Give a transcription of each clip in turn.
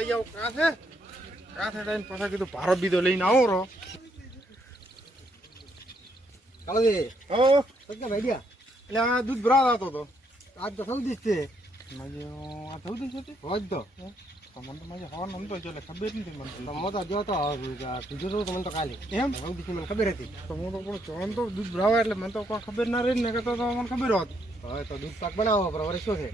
આવી કાથે કાંસે કાંસે ટાઈમ પાછા કીધું ભારો બીજો લઈને આવો રો ચાલો ઓ સજ્જા ભાઈડિયા એટલે આ દૂધ ભરાવ આવતો તો આજ તો સૌદી જ છે. આ થયું હતું છે રોજ તો. તો મને તો માજે હવાનો નતો એટલે ખબર નથી મને. તો મો તો જો તો બીજું તો મને તો કાલે. એમ? થી મને ખબર હતી. તો હું તો પણ ચોન તો દૂધ ભરાવે એટલે મને તો કોઈ ખબર ના રહી ને કે તો મને ખબર હોત. હવે તો દૂધ પાક બનાવો બરાબર શું છે?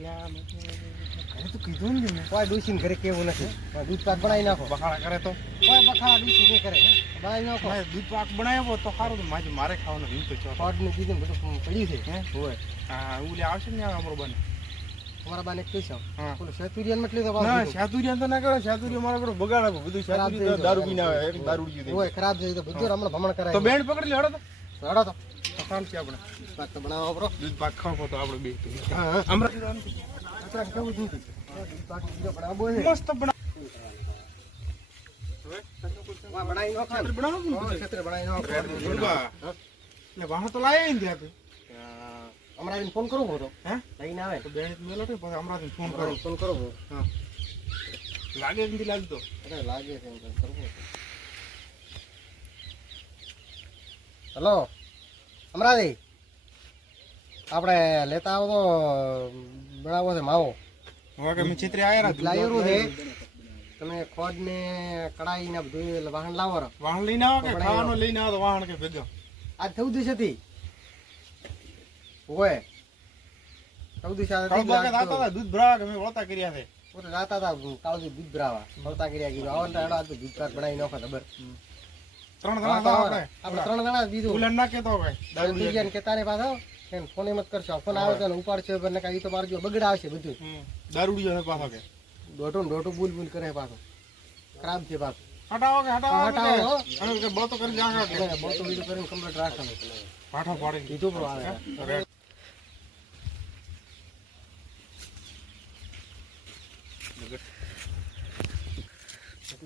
ઘરે તો કીધું ને મેં. કોઈ ડૂસીને ઘરે કેવું નથી. હવે દૂધ પાક બનાવી નાખો. બખાડા કરે તો? કોઈ બખા ડૂસી નહીં કરે. બનાવી નાખો. મારે દૂધ પાક બનાવ્યો તો સારું મારે મારે ખાવાનું રીત તો છો ફોડ ને દીધું બધું પડ્યું છે. હે? હોય. હા ઓલે આવશે ને અમારું બને તમારા બાને કહી છો બોલો શેતુરિયન મટલી તો ના શેતુરિયન તો ના કરો શેતુરિયન મારા કરો બગાડે બધું શેતુરિયન દારૂ પીને આવે એક દારૂ ઉડી હોય ખરાબ છે તો બધું હમણાં ભમણ કરાય તો બેન્ડ પકડી લે હડો તો. હડો તો. તો છે આપણે. પાક તો બનાવો બરો દૂધ પાક ખાવો તો આપણે બે હા અમરા હમણાં કેવું દૂધ પાક બીજો બનાવો. મસ્ત બનાવો બનાવી નો ને. બનાવો ને બનાવી નો. એટલે વાહન તો લાયા ને હા. આવીને ફોન કરવો હતો. હે? લઈને આવે. તો બેન મેલો તો પછી હમણાં ફોન કરો. ફોન કરવો. હા. લાગે કે નથી લાગતો. અરે લાગે છે એમ કરવો હલો. અમરાજી આપણે લેતા આવો તો બનાવો છે માવો. હવે કે ચિત્રી આયા દૂધ છે. તમે ખોડ ને કડાઈ ને બધું વાહન લાવો વાહન લઈને આવો કે ખાવાનું લઈને આવો વાહન કે ભેગો. આજ ચૌદશ હતી. હોય સાથે કે હતા, દૂધ ભરાવા કે મેં વળતા કર્યા છે? પોતે જાતા હતા કાળજી દૂધ ભરાવા. વળતા કર્યા કીધું આવો ને તો દૂધ પાક બનાવી નાખો ખબર ત્રણ જણા આપણે ત્રણ જણા દીધું બીજું. ના કેતો કઈ દારૂ ગયા. ને કેતા પાછો. કે ફોન એમ જ કરશો. ફોન આવે તો ઉપાડશે ને કાંઈ તો મારજો બગડ આવશે બધું દારૂ છે પાછો કે. દોઢું ને બુલ બુલ કરે પાછો. ખરાબ છે પાછો. હટાવો કે હટાવો હટાવો. કે બળતો કરી જાખો કે. એને વિડિયો કરીને કમ્પ્લીટ રાખવાનું પાઠો પાડી. દીધું પણ આવે અરે ભાઈ ફોન કરી દો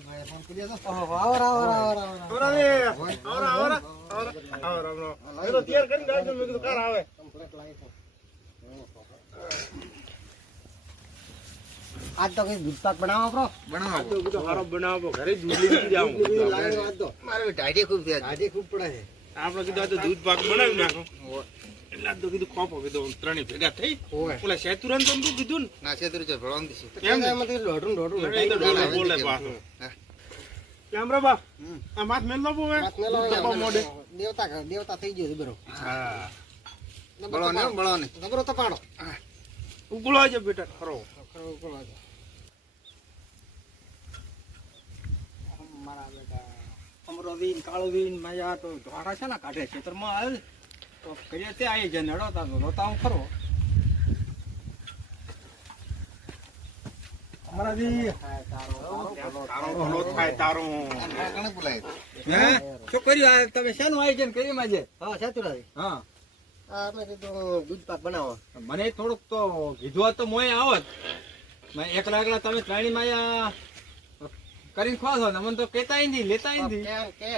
આવો આવો આવો આવો આવો આવરા રે આવરા આવરા આવરા આવરા એ તો તૈયાર કરીને રાખજો મેં કીધું કાર આવે કમ્પ્લીટ લાવી છે આજ તો કઈ દૂધ પાક બનાવો. પ્રો બનાવો બધો હારો બનાવો ઘરે દૂધ લઈને જાઉં તો. મારે ઢાઢી ખૂબ છે. આજે ખૂબ પડે છે. આપણે કીધું આ તો દૂધ પાક બનાવી નાખો. એટલે તો કીધું કોપ હવે તો ત્રણેય ભેગા થઈ. ઓલા શેતુરન તો કીધું ના. છેતરી છે ભણવાનું છે. એમ તો ડોલે બોલે પાછો. કેમ રે બા. આ માથ મેલ લો મેલો દેવતા દેવતા થઈ ગયો બરો. હા. જબરો તપાડો. ઉગળો છે બેટા ખરો. મારા બેટા અમરો વીન કાળો વીન માયા તો ધોરા છે ને કાઢે ખેતરમાં આવે. તો કરીએ તે આવી જાય નડોતા તો રોતા હું ખરો અમારા વી તારો ભલો થાય તારો ઘણે બોલાય હે છોકરીઓ આ મને થોડુંક તો કીધું તો મોય આવત એકલા એકલા તમે ત્રણી માયા કરીને ખવાશો ને મને તો કેતાય નહીં લેતાય નહીં કે કે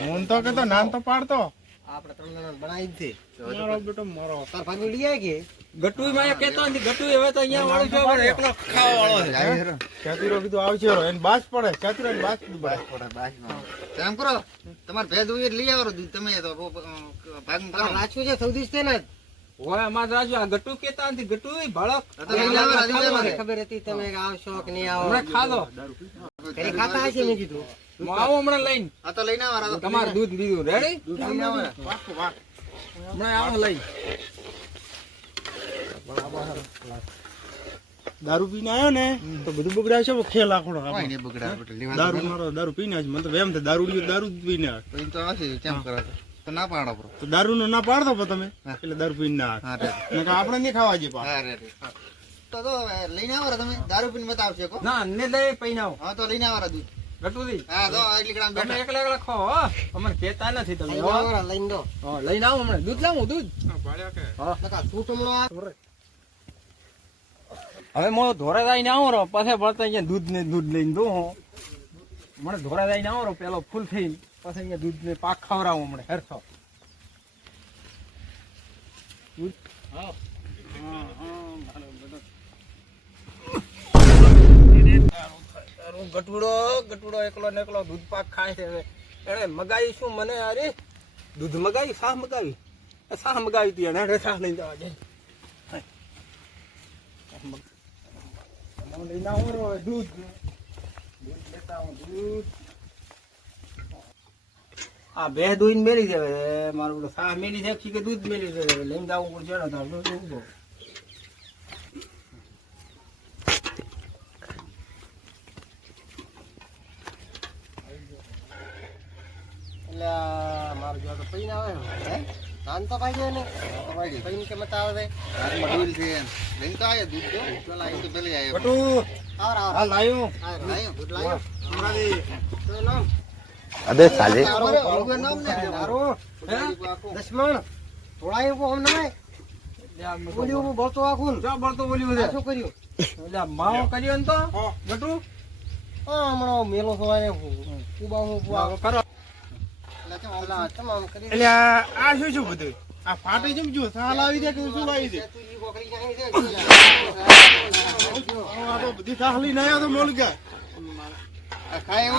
હું? તો કેતો નામ તો પાડતો આપણે ત્રણ જણા બનાવી દીધી મારો બેટો મારો તાર લઈ આવી કે ગટુય માયા કેતો નથી ગટુય હવે તો અહીંયા વાળું છે પણ એકલો ખાવા વાળો છે ચાતુરો કીધું આવશે એને બાસ પડે ચાતુરો ને બાસ બાસ પડે. બાજમાં એમ કરો તમારે ભેદ હોય લઈ આવો દૂધ તમે તો ભાગ. કરો છે સૌથી છે ને? ઓય અમાર રાજુ આ ગટુ કેતા નથી ગટુય ભળક આ તો લઈ આવો, લઈ આવો. મને ખબર હતી તમે આવશો કે નહીં આવો હમણાં ખાધો. ઘરે ખાતા હશે મેં કીધું. હું આવું હમણાં લઈને. આ તો લઈને આવો, તમારે દૂધ બીજું રેડી દૂધ લઈને આવો હમણાં આવો લઈ. દારૂ પીને આવ્યો ને તો બધું બગડાશે ખેલ આખો. કોઈ નહીં બગડે આપણે લેવા દારૂ મારો દારૂ પીને આવે છે. મને તો એમ થાય દારૂ દારૂ પીને આવે તો આવશે કેમ તો ના પાડો તો દારૂ નો ના પાડતો પણ તમે? એટલે દારૂ પીને ના આવે હા રે નકર આપણે નહીં ખાવા જઈએ. હા. હા. તો તો લઈને આવો તમે. દારૂ પીને બતાવશે આવશે કો. ના ને લઈ પીને આવો. હા તો લઈને આવો દૂધ. ગટુ દી હા તો એટલી ગ્રામ બેઠા. એકલા એકલા અમને નથી તમે લઈને આવો લઈને દો લઈને આવો હમણાં દૂધ લાવું દૂધ. નકા છૂટ હમણાં આ- હવે મો ધોરે જઈને આવું રહો પાસે પડતા અહીંયા દૂધ ને દૂધ લઈને દો હું. મને ધોરા જઈને આવું રહો પેલો ફૂલ થઈ પછી અહીંયા દૂધ ને પાક ખવડાવું હમણાં. હેરસો ગટુડો ગટુડો એકલો ને એકલો દૂધ પાક ખાય છે એણે મગાવી શું મને અરે દૂધ મગાવી? શાહ મગાવી? શા મગાવી હતી એને. એને શાહ લઈને જવા જાય રો હવે દૂધ દૂધ દૂધ આ બે દૂધ મેલી દેવે મારું સાહ મેલી છે કે દૂધ મેલી દેવે લઈને જવું પડશે ને તો આપણે શું કહું? એટલે આ મારો જો તો પૈને આવે હે ધાન તો પાઈ જાય ને પછી કે મત આવે મડુલ ડોલ છે લઈને તો આયા દૂધ તો લાઈ તો પેલી આયા. બટુ આવ આવ. હાલ લાયો. લાયો. દૂધ લાયો. હમણાંથી. તો નામ? અબે સાલે. હવે નામ ને મારો દશમણ. થોડાય કો હમ નમાય બોલ્યું બળતો આખું. જો બળતો બોલ્યું છે શું કર્યું? એટલે માવો કર્યો ને તો? બટુ હમણાં મેલો થવાને ઉબા હું કરી. એટલે આ શું શું બધું? આ ફાટે જેમ જો સાલ આવી દે કે શું આવી દે બધી સાહલી લઈને આવ્યો તો મોલ ગયા. ખાય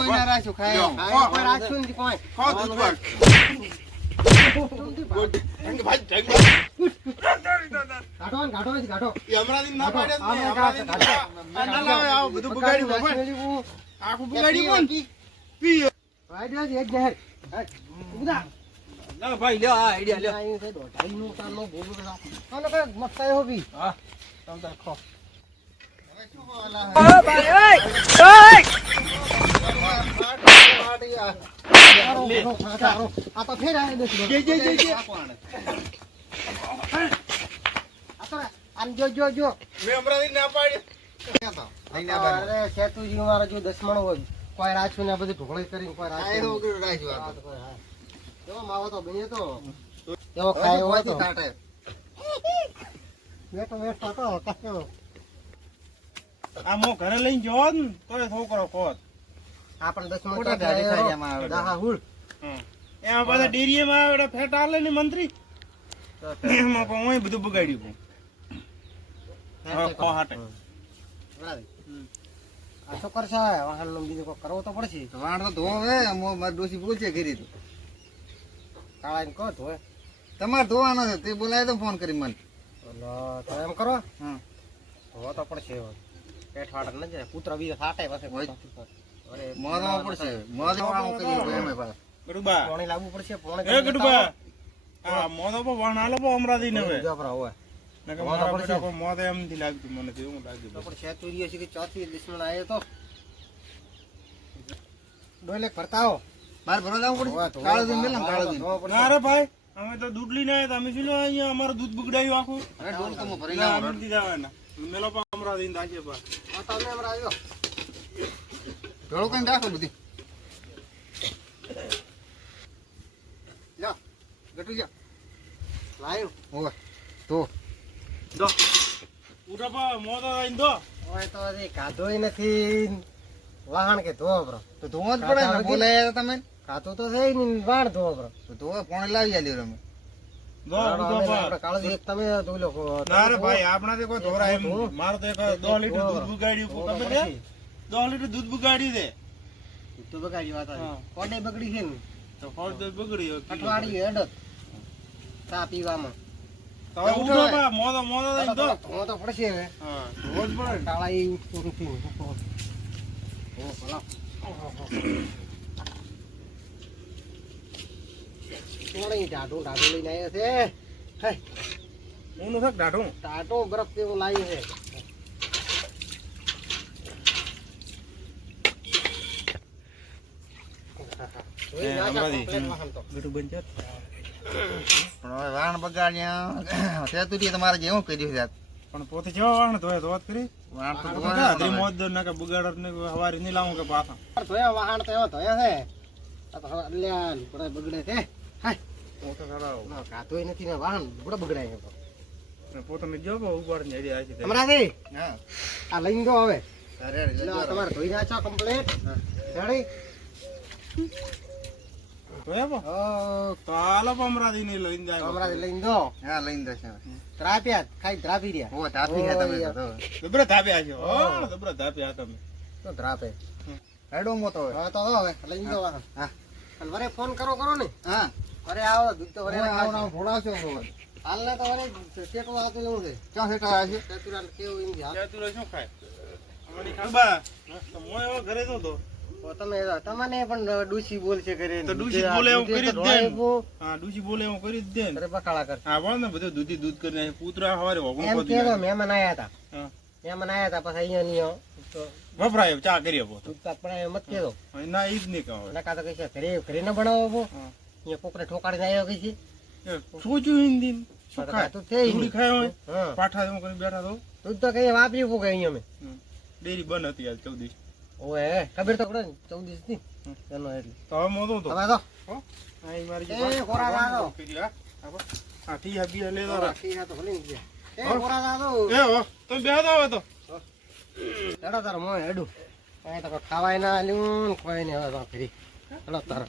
ના એવું. ખો દૂધ પાક ભાઈ ઢગ ગાઢો ને ગાઢો નથી ગાઢો એ હમણાંથી ના પાડે જ આમે નહીં. ગાઢો, હમણાંથી આ ના આવું બધું બગાડ્યું બાપા. આખું બગાડ્યું કોણ? પી. ના ભાઈ લ્યો આ આઈડિયા હા તમ તાર ખો જે, જે, જે, જે. જો જો જો મેં હમણાંથી ના પાડી. અરે સેતુજી મારા જો દસમણ હોય કોઈ રાખ્યું ને બધું ઢોકળી કરીને કોઈ રાખ્યું એવું તો. તો માવો તો બની તો એવો ખાય હોય તો કાંટે. મેં તો વેસ્ટ હતો કાંઈ. આ મો ઘરે લઈને જવો ને તોય છોકરો કોત આપણે ગાડી ખાઈ એમાં. દાહા હુળ. એમાં પાછા ડેરીએમાં ફેટ આલે ને મંત્રી એમાં પણ હું બધું બગાડ્યું. બરાબર. આ તો કરશે વાહનનું બીજું કોઈ કરવો તો પડશે. વાણ તો ધોવે મો ડોસી ભૂલ છે ઘેરી તું. કાળાને કહો તો તમારે ધોવાનો છે તે બોલાય તો ફોન કરી મને. તો એમ કરો. હા ધોવા તો પડશે. પેટ ફાટે ન જાય કૂતરો બીજો ફાટે પાસે મોદમાં પડશે મોદ વાળું કર્યું એમ ગડુબા. પોણી લાવવું પડશે પોણી એ ગડુબા. આ મોદો પણ વણ આલો પણ અમરાથી ને હવે. જો હોય. મારા. બેટા કોઈ મોદે એમ નથી લાગતું મને તો એવું લાગ્યું તો પણ શેતુરીઓ છે કે ચોથી દુશ્મન આવ્યો તો? ડોલે ભરતા આવો મારે ભરવા જવું ધોવા, પડશે ધોવા, કાળો દિન મેલા કાળો દિન. ના રે ભાઈ અમે તો દૂધ લઈને આવ્યા અમે શું અહીંયા અમારું દૂધ બગડાયું આખું? અરે ડોલ તો હું ભરી લાવું અમે જવાના. મેલો પણ અમરાથી દાજે બા આ તો અમે આવ્યો ઢોળું કઈ રાખો બધી. જા ગટુ જા લાવ્યો હોવે તો. દો ઉઠો પા મોદો આઈને દો હવે તો હજી કાધોય નથી. વાહણ કે ધોવો બ્રો. તો ધોવો જ પડે ને બોલાયા તમે? ખાતું તો છે ને વાણ ધોવો બ્રો. તો ધોવા પોણે લાવી આલ્યો રમે દો ઉઠો પા આપણે કાળો એક તમે ધોઈ લો ના રે ભાઈ આપણાથી કોઈ ધોરા એમ મારે તો એક દો લીટર દૂધ બગાડ્યું છે? દો લીટર દૂધ બગાડ્યું છે તો બગાડી વાત હા. બગડી છે ને? તો બગડ્યું અઠવાડિયું હેડત ચા પીવામાં. તો ઉઠો પા મોદો મોદો આઈને દો ધોવો તો પડશે હવે. હા ધોવો પડે. ને. એ ઉઠતું નથી ઓ ભલા. કોણે લઈને આવ્યા છે? હે. ઊનું થાક ડાઢું ટાટો બરફ જેવું લાવ્યું છે. બેટું બંધ છે? પણ હવે વાણ બગાડ્યા. સેતુરી તમારે જેવું કર્યું છે. પણ પોતે જેવો વાહન ધોયા ધોત કરી? વાણ તો ધોયા ધોવાના મોજ દર નાખે બગાડર ને હવારી નહીં લાવું કે પાછા. ધોયા વાહણ તો એવા ધોયા છે. આ તો હવે અલ્યા લુગડા બગડે છે. હાય. પોતે સારા ના, કાતોય નથી ને વાહન બડો બગડાય છે તો. પોતે મેં જો ઉપાડ ને હેડી આવી છે હમણાંથી? હા. આ લઈ દો હવે. અરે તમારે ધોઈ નાખો કમ્પ્લીટ રેડી ધોયા તો હાલો લઈને જાય હમણાંથી લઈને દો હા લઈને ત્રાપ્યા ખાઈ ત્રાપી રહ્યા. ગયા તમે તો જબરા ધાપ્યા છે? તમે. હેડો હવે. હા તો હવે લઈને હા. અને વરે ફોન કરો કરો ને. હા. અરે આવો દૂધ તો વરે હું આવું ખાશે. આવું હાલ ને તો વરે છે. ક્યાં છે? કેવું એમ મો શું ખાય? અમારી ખાબા તો મોય ઘરે તો તો. તમે તમને પણ ડૂસી બોલશે ઘરે. તો ડૂસી બોલે એવું કરી જ દે હા ડૂસી બોલે એવું કરી જ દે અરે બકાળા કર. હા પણ ને બધું દૂધી દૂધ કરીને અહીં હવારે વગણ એમ ખોદી મહેમાન આયા હતા હા. મહેમાન આયા હતા પછી અહીંયા તો વપરાય ચા કરી આપો તો. પણ મત કેતો. ના ઈ જ નહીં કહો નકા તો કઈ છે ઘરે ઘરે ન બનાવો અહીંયા કોકને ઠોકાડીને આવ્યો કઈ છે. સોજું હિન્દી શું તો તે ઈ ખાય હોય? હા. પાઠા એમ બેઠા તો દૂધ તો કઈ વાપર્યું કોક અહીંયા અમે. ડેરી બંધ હતી આજ ચૌદીસ. ઓએ ખબર તો પડે ને ચૌદીસની એનો એટલે. તો હવે મોતો તો. હવે તો. હા, મારી એ, કોરા બસ. હા. ઠીક છે બીજા લેતો રાખ. છે તો ભલે ગયા. એ કોરા આલો. એ હો. તો બે તો હવે તો. હેડો તાર મોય હેડું. કાંઈ તો ખાવાય ના લ્યું કોઈ નહીં હવે તો ફરી. હેડો તારો.